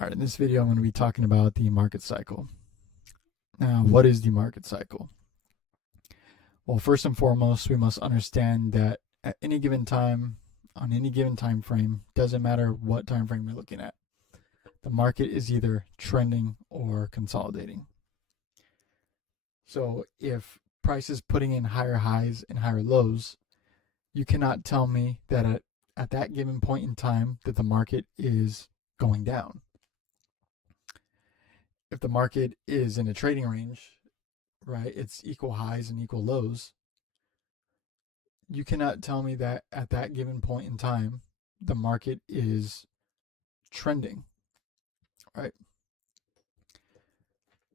All right, in this video, I'm going to be talking about the market cycle. Now, what is the market cycle? Well, first and foremost, we must understand that at any given time, on any given time frame, doesn't matter what time frame you're looking at, the market is either trending or consolidating. So if price is putting in higher highs and higher lows, you cannot tell me that at that given point in time that the market is going down. If the market is in a trading range, right, it's equal highs and equal lows, you cannot tell me that at that given point in time the market is trending, right?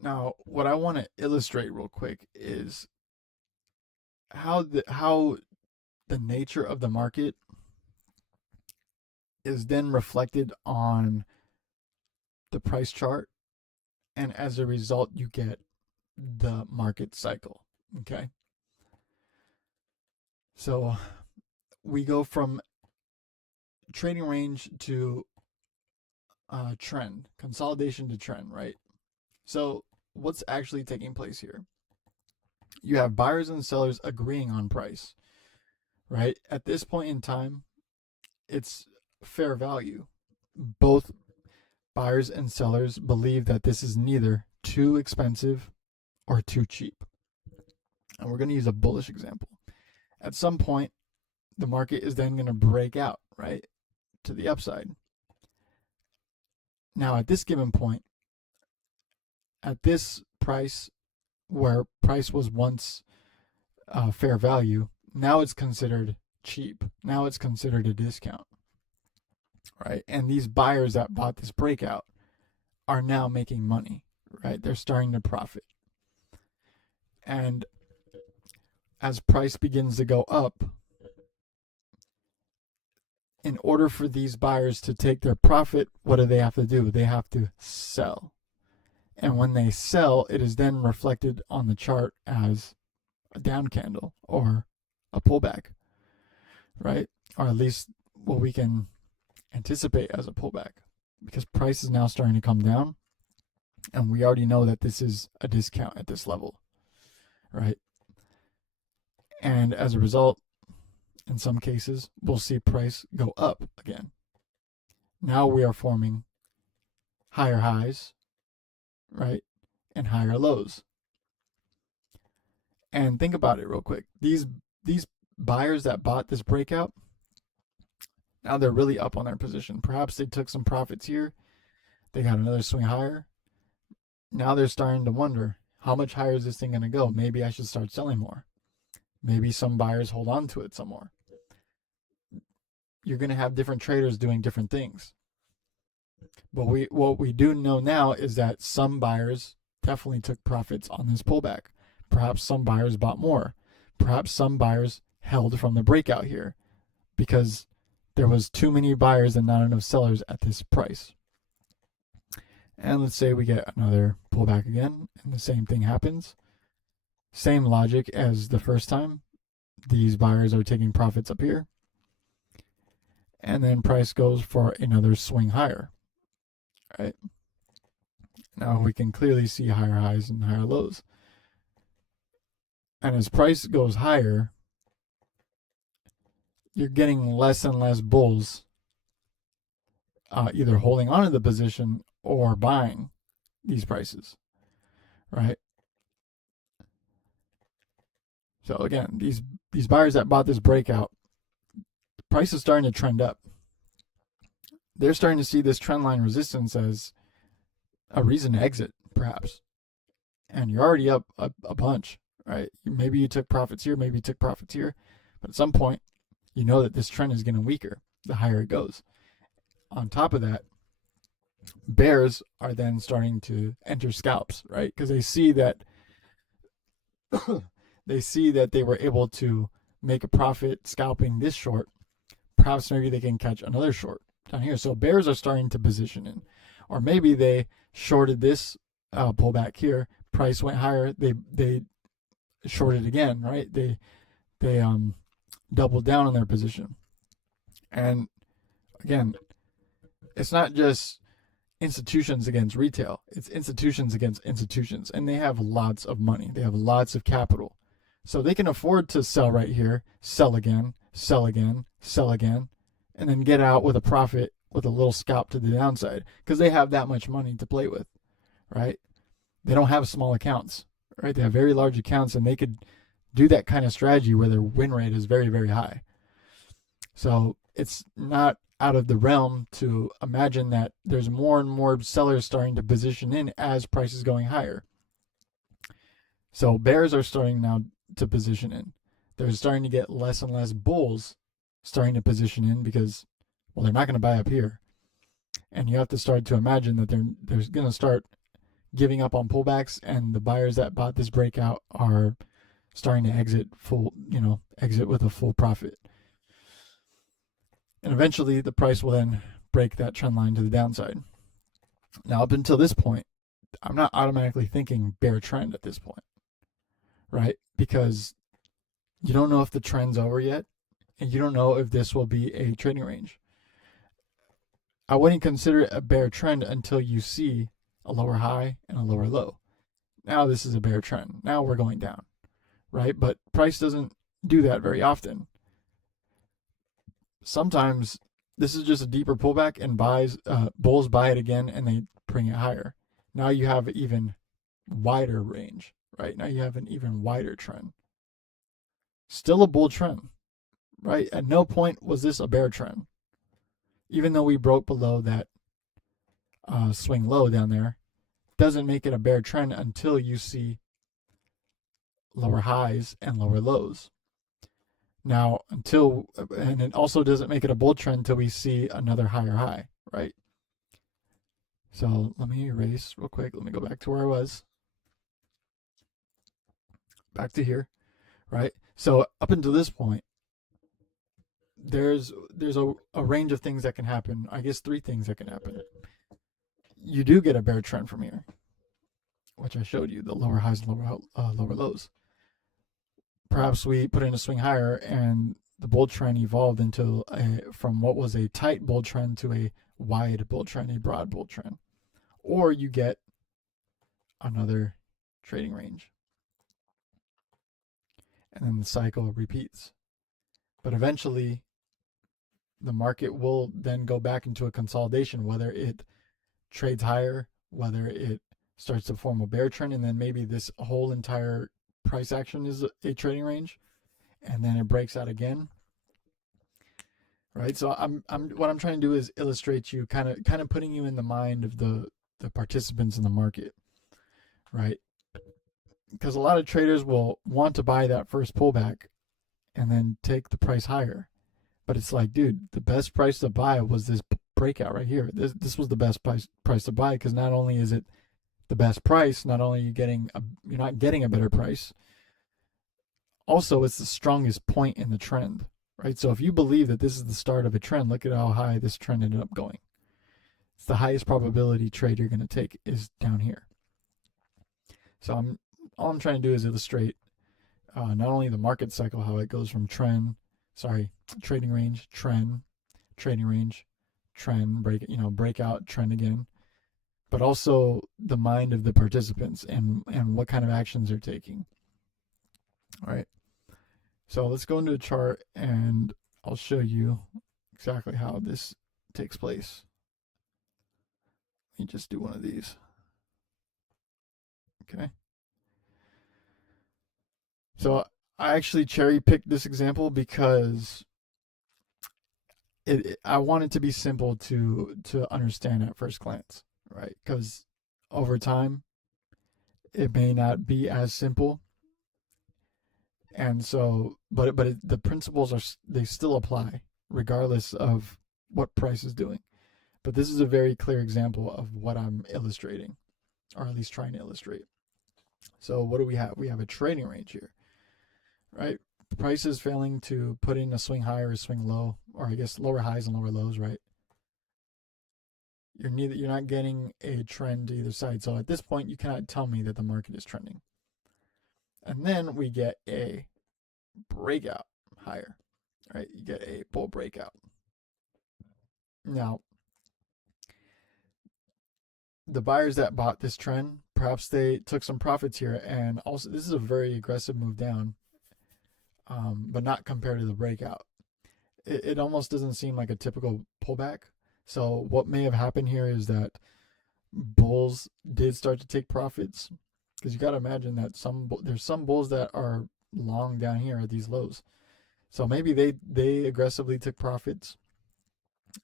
Now, what I want to illustrate real quick is how the nature of the market is then reflected on the price chart, and as a result you get the market cycle. Okay, so we go from trading range to trend, consolidation to trend, right? So what's actually taking place here? You have buyers and sellers agreeing on price, right? At this point in time, it's fair value. Both buyers and sellers believe that this is neither too expensive or too cheap. And we're going to use a bullish example. At some point, the market is then going to break out, right, to the upside. Now, at this given point, at this price, where price was once fair value, now it's considered cheap. Now it's considered a discount, right? And these buyers that bought this breakout are now making money, right? They're starting to profit. And as price begins to go up, in order for these buyers to take their profit, what do they have to do? They have to sell. And when they sell, it is then reflected on the chart as a down candle or a pullback, right? Or at least what we can anticipate as a pullback, because price is now starting to come down, and we already know that this is a discount at this level, right? And as a result, in some cases, we'll see price go up again. Now we are forming higher highs, right, and higher lows. And think about it real quick. These buyers that bought this breakout, now they're really up on their position. Perhaps they took some profits here. They got another swing higher. Now they're starting to wonder, how much higher is this thing going to go? Maybe I should start selling more. Maybe some buyers hold on to it some more. You're going to have different traders doing different things. But what we do know now is that some buyers definitely took profits on this pullback. Perhaps some buyers bought more. Perhaps some buyers held from the breakout here because there was too many buyers and not enough sellers at this price. And let's say we get another pullback again and the same thing happens. Same logic as the first time. These buyers are taking profits up here. And then price goes for another swing higher, right? Now we can clearly see higher highs and higher lows. And as price goes higher, you're getting less and less bulls either holding onto the position or buying these prices, right? So again, these buyers that bought this breakout, the price is starting to trend up. They're starting to see this trend line resistance as a reason to exit, perhaps. And you're already up a bunch, right? Maybe you took profits here, maybe you took profits here, but at some point, you know that this trend is getting weaker the higher it goes. On top of that, bears are then starting to enter scalps, right? Because they see that they were able to make a profit scalping this short. Perhaps maybe they can catch another short down here. So bears are starting to position in, or maybe they shorted this pullback here. Price went higher. They shorted again, right? They doubled down on their position. And again, it's not just institutions against retail. It's institutions against institutions. And they have lots of money, they have lots of capital. So they can afford to sell right here, sell again, sell again, sell again, and then get out with a profit with a little scalp to the downside because they have that much money to play with, right? They don't have small accounts, right? They have very large accounts and they could do that kind of strategy where their win rate is very, very high. So it's not out of the realm to imagine that there's more and more sellers starting to position in as prices going higher. So bears are starting now to position in. They're starting to get less and less bulls starting to position in because, well, they're not going to buy up here. And you have to start to imagine that they're going to start giving up on pullbacks, and the buyers that bought this breakout are starting to exit with a full profit. And eventually the price will then break that trend line to the downside. Now, up until this point, I'm not automatically thinking bear trend at this point, right? Because you don't know if the trend's over yet, and you don't know if this will be a trading range. I wouldn't consider it a bear trend until you see a lower high and a lower low. Now this is a bear trend. Now we're going down, right? But price doesn't do that very often. Sometimes this is just a deeper pullback and bulls buy it again and they bring it higher. Now you have an even wider range, right? Now you have an even wider trend. Still a bull trend, right? At no point was this a bear trend. Even though we broke below that swing low down there, doesn't make it a bear trend until you see lower highs and lower lows. Now, and it also doesn't make it a bull trend until we see another higher high, right? So let me erase real quick. Let me go back to where I was. Back to here, right? So up until this point, there's a range of things that can happen. I guess 3 things that can happen. You do get a bear trend from here, which I showed you, the lower highs and lower lows. Perhaps we put in a swing higher and the bull trend evolved into from what was a tight bull trend to a wide bull trend, a broad bull trend. Or you get another trading range. And then the cycle repeats. But eventually, the market will then go back into a consolidation, whether it trades higher, whether it starts to form a bear trend, and then maybe this whole entire price action is a trading range, and then it breaks out again. Right. So what I'm trying to do is illustrate you, kind of putting you in the mind of the participants in the market, right? Because a lot of traders will want to buy that first pullback and then take the price higher. But it's like, dude, the best price to buy was this breakout right here. This was the best price to buy because not only is it the best price, not only are you're not getting a better price, also it's the strongest point in the trend, right? So if you believe that this is the start of a trend, look at how high this trend ended up going. It's the highest probability trade you're going to take is down here. So all I'm trying to do is illustrate not only the market cycle, how it goes from trading range, trend, trading range, trend, breakout, trend again, but also the mind of the participants and what kind of actions they're taking. All right. So let's go into a chart and I'll show you exactly how this takes place. Let me just do one of these. Okay. So I actually cherry picked this example because I want it to be simple to understand at first glance, right? Because over time, it may not be as simple, and so, the principles they still apply regardless of what price is doing. But this is a very clear example of what I'm illustrating, or at least trying to illustrate. So what do we have? We have a trading range here, right? Price is failing to put in a swing high or a swing low, or I guess lower highs and lower lows, right? You're not getting a trend to either side. So at this point, you cannot tell me that the market is trending. And then we get a breakout higher, right? You get a bull breakout. Now, the buyers that bought this trend, perhaps they took some profits here. And also, this is a very aggressive move down, but not compared to the breakout. It almost doesn't seem like a typical pullback. So what may have happened here is that bulls did start to take profits, because you got to imagine that there's some bulls that are long down here at these lows. So maybe they aggressively took profits,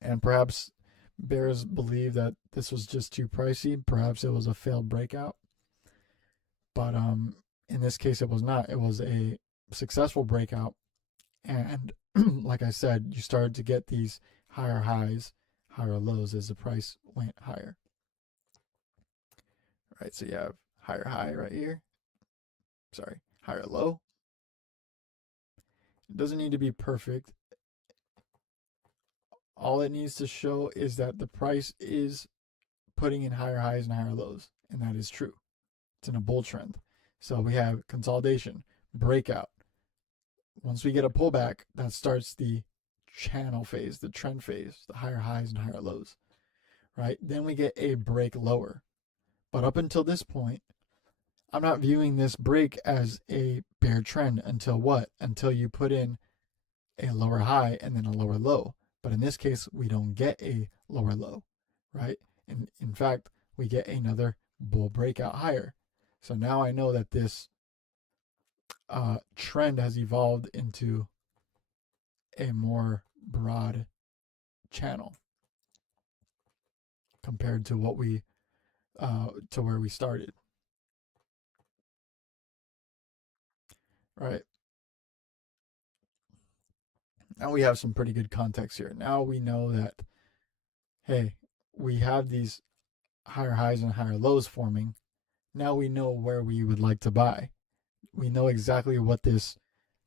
and perhaps bears believe that this was just too pricey. Perhaps it was a failed breakout, but in this case, it was not. It was a successful breakout, and like I said, you started to get these higher highs, higher lows as the price went higher. Right, so you have higher high right here. Sorry, higher low. It doesn't need to be perfect. All it needs to show is that the price is putting in higher highs and higher lows, and that is true. It's in a bull trend. So we have consolidation, breakout. Once we get a pullback, that starts the channel phase, the trend phase, the higher highs and higher lows, right? Then we get a break lower. But up until this point, I'm not viewing this break as a bear trend until what? Until you put in a lower high and then a lower low. But in this case, we don't get a lower low, right? And in fact, we get another bull breakout higher. So now I know that this trend has evolved into a more broad channel compared to what we to where we started, right? Now we have some pretty good context here. Now we know that, hey, we have these higher highs and higher lows forming. Now we know where we would like to buy. We know exactly what this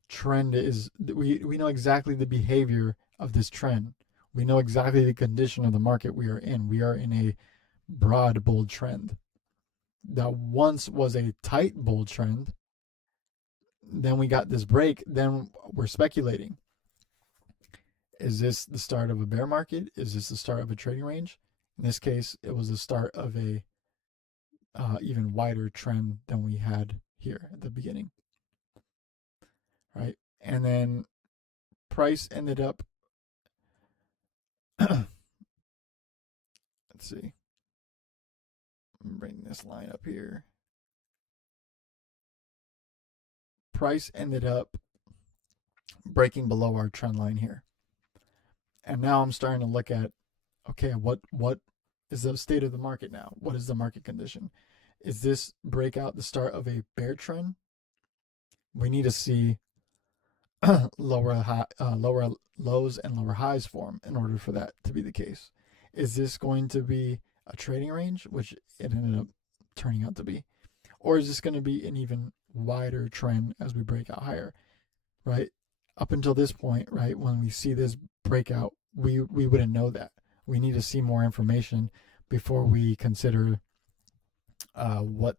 trend is. We know exactly the behavior of this trend. We know exactly the condition of the market we are in. We are in a broad bull trend that once was a tight bull trend. Then we got this break. Then we're speculating. Is this the start of a bear market? Is this the start of a trading range? In this case, it was the start of a even wider trend than we had here at the beginning, right? And then price ended up, let's see, I'm bringing this line up here. Price ended up breaking below our trend line here. And now I'm starting to look at, okay, what is the state of the market now? What is the market condition? Is this breakout the start of a bear trend? We need to see lower lows and lower highs form in order for that to be the case. Is this going to be a trading range, which it ended up turning out to be, or is this going to be an even wider trend as we break out higher, right? Up until this point, right, when we see this breakout, we wouldn't know that. We need to see more information before we consider what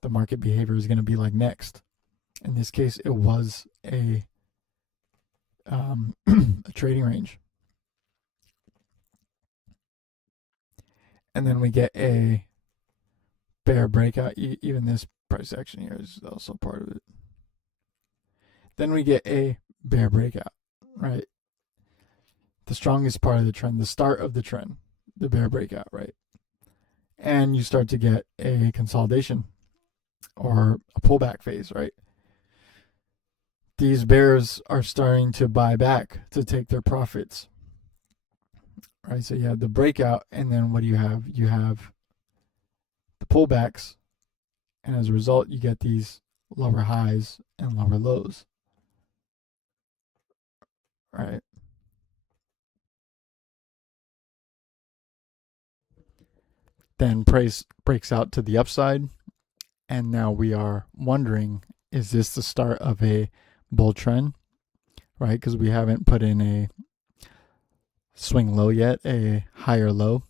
the market behavior is going to be like next. In this case, it was a a trading range. And then we get a bear breakout. Even this price action here is also part of it. Then we get a bear breakout, right? The strongest part of the trend, the start of the trend, the bear breakout, right? And you start to get a consolidation or a pullback phase, right? These bears are starting to buy back to take their profits, right? So you have the breakout, and then what do you have? You have the pullbacks, and as a result, you get these lower highs and lower lows, right? Then price breaks out to the upside, and now we are wondering, is this the start of a bull trend, right? Because we haven't put in a swing low yet, a higher low.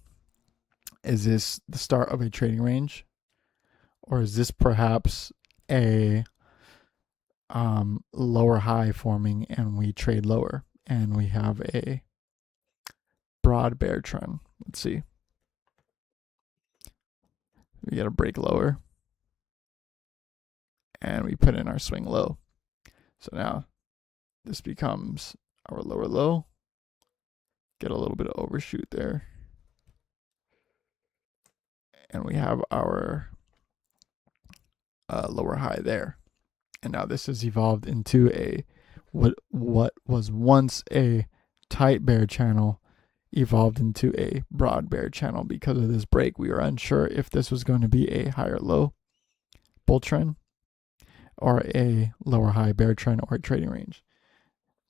Is this the start of a trading range, or is this perhaps a lower high forming and we trade lower and we have a broad bear trend? Let's see. We get a break lower, and we put in our swing low. So now this becomes our lower low. Get a little bit of overshoot there. And we have our lower high there. And now this has evolved into a what was once a tight bear channel evolved into a broad bear channel because of this break. We were unsure if this was going to be a higher low bull trend or a lower high bear trend or a trading range.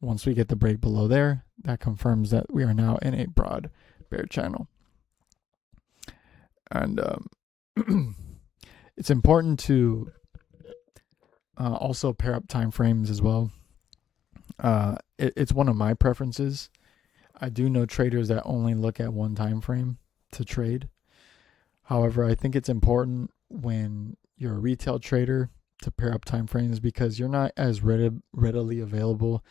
Once we get the break below there, that confirms that we are now in a broad bear channel. And it's important to also pair up time frames as well. It's one of my preferences. I do know traders that only look at one time frame to trade. However, I think it's important when you're a retail trader to pair up time frames because you're not as readily available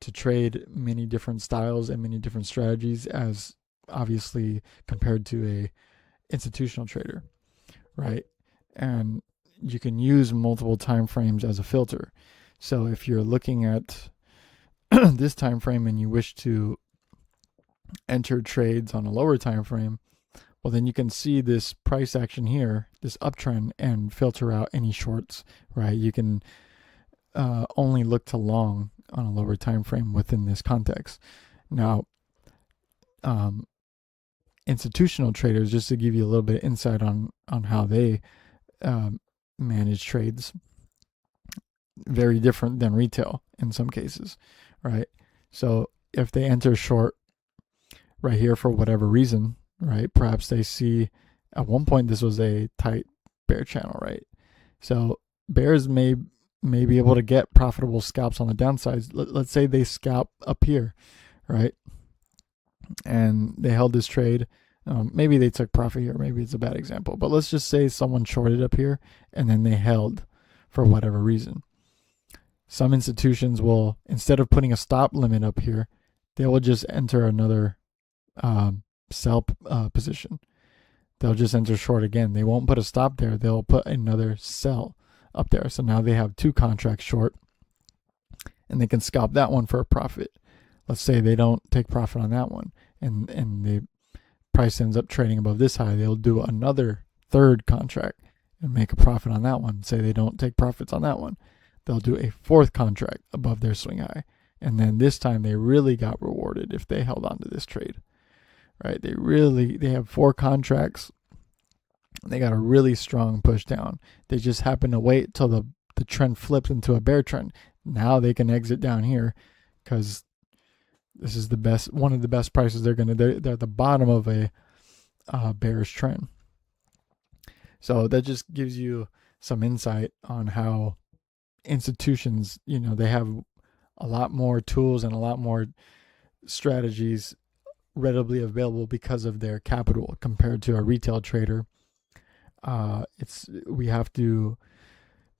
to trade many different styles and many different strategies as obviously compared to a institutional trader, right? And you can use multiple time frames as a filter. So if you're looking at this time frame and you wish to enter trades on a lower time frame, well, then you can see this price action here, this uptrend, and filter out any shorts, right? You can only look to long on a lower time frame within this context. Now, institutional traders, just to give you a little bit of insight on how they manage trades, very different than retail in some cases, right? So if they enter short right here for whatever reason, right? Perhaps they see at one point this was a tight bear channel, right? So bears may be able to get profitable scalps on the downside. Let's say they scalp up here, right? And they held this trade. Maybe they took profit here. Maybe it's a bad example. But let's just say someone shorted up here and then they held for whatever reason. Some institutions will, instead of putting a stop limit up here, they will just enter another sell position. They'll just enter short again. They won't put a stop there. They'll put another sell up there. So now they have two contracts short and they can scalp that one for a profit. Let's say they don't take profit on that one and the price ends up trading above this high. They'll do another third contract and make a profit on that one. Say they don't take profits on that one. They'll do a fourth contract above their swing high. And then this time they really got rewarded if they held on to this trade, right? They have 4 contracts. They got a really strong push down. They just happen to wait till the trend flips into a bear trend. Now they can exit down here because this is one of the best prices they're at the bottom of a bearish trend. So that just gives you some insight on how institutions, they have a lot more tools and a lot more strategies readily available because of their capital compared to a retail trader. We have to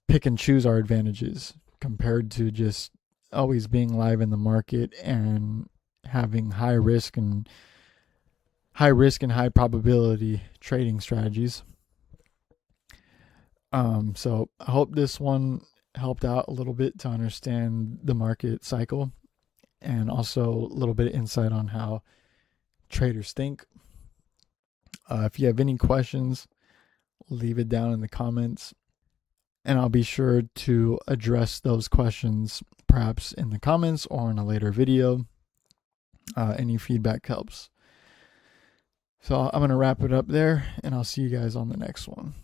pick and choose our advantages compared to just always being live in the market and having high risk and high probability trading strategies. So I hope this one helped out a little bit to understand the market cycle and also a little bit of insight on how traders think. If you have any questions, leave it down in the comments and I'll be sure to address those questions perhaps in the comments or in a later video. Any feedback helps. So I'm going to wrap it up there and I'll see you guys on the next one.